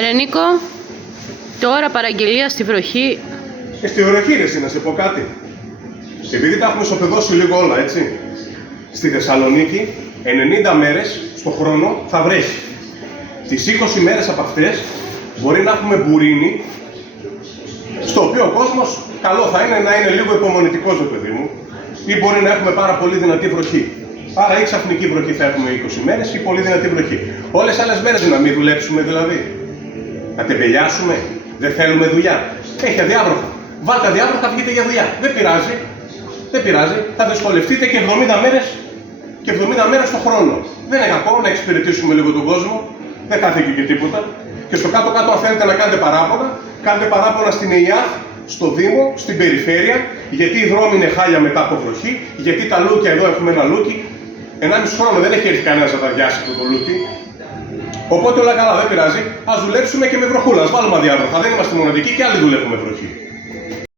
Ρενίκο, τώρα παραγγελία στη βροχή. Στη βροχή ρε, να σε πω κάτι. Επειδή τα έχουμε σοπεδώσει λίγο όλα, έτσι. Στη Θεσσαλονίκη, 90 μέρες στο χρόνο θα βρέχει. Τις 20 μέρες από αυτές μπορεί να έχουμε μπουρίνι, στο οποίο ο κόσμος καλό θα είναι να είναι λίγο υπομονητικός, ρε παιδί μου, ή μπορεί να έχουμε πάρα πολύ δυνατή βροχή. Άρα ή ξαφνική βροχή θα έχουμε 20 μέρες ή πολύ δυνατή βροχή. Όλες άλλες μέρες να μην δουλέψουμε δηλαδή. Να τεμπελιάσουμε, δεν θέλουμε δουλειά. Έχει αδιάβροχα. Βάλτε αδιάβροχα, βγείτε για δουλειά. Δεν πειράζει. Δεν πειράζει. Θα δυσκολευτείτε και 70 μέρες το χρόνο. Δεν είναι κακό να εξυπηρετήσουμε λίγο τον κόσμο. Δεν χάθηκε και τίποτα. Και στο κάτω-κάτω, αν θέλετε να κάνετε παράπονα, κάντε παράπονα στην ΕΙΑΘ, στο Δήμο, στην περιφέρεια, γιατί οι δρόμοι είναι χάλια μετά από βροχή, γιατί τα λούκια εδώ έχουμε ένα λούκι. 1,5 χρόνο δεν έχει έρθει κανένα να τα διάσει αυτό το λούκι. Οπότε όλα καλά, δεν πειράζει. Ας δουλέψουμε και με βροχούλα. Ας βάλουμε αδιάβροχα. Δεν είμαστε μοναδικοί και άλλοι δουλεύουμε βροχή.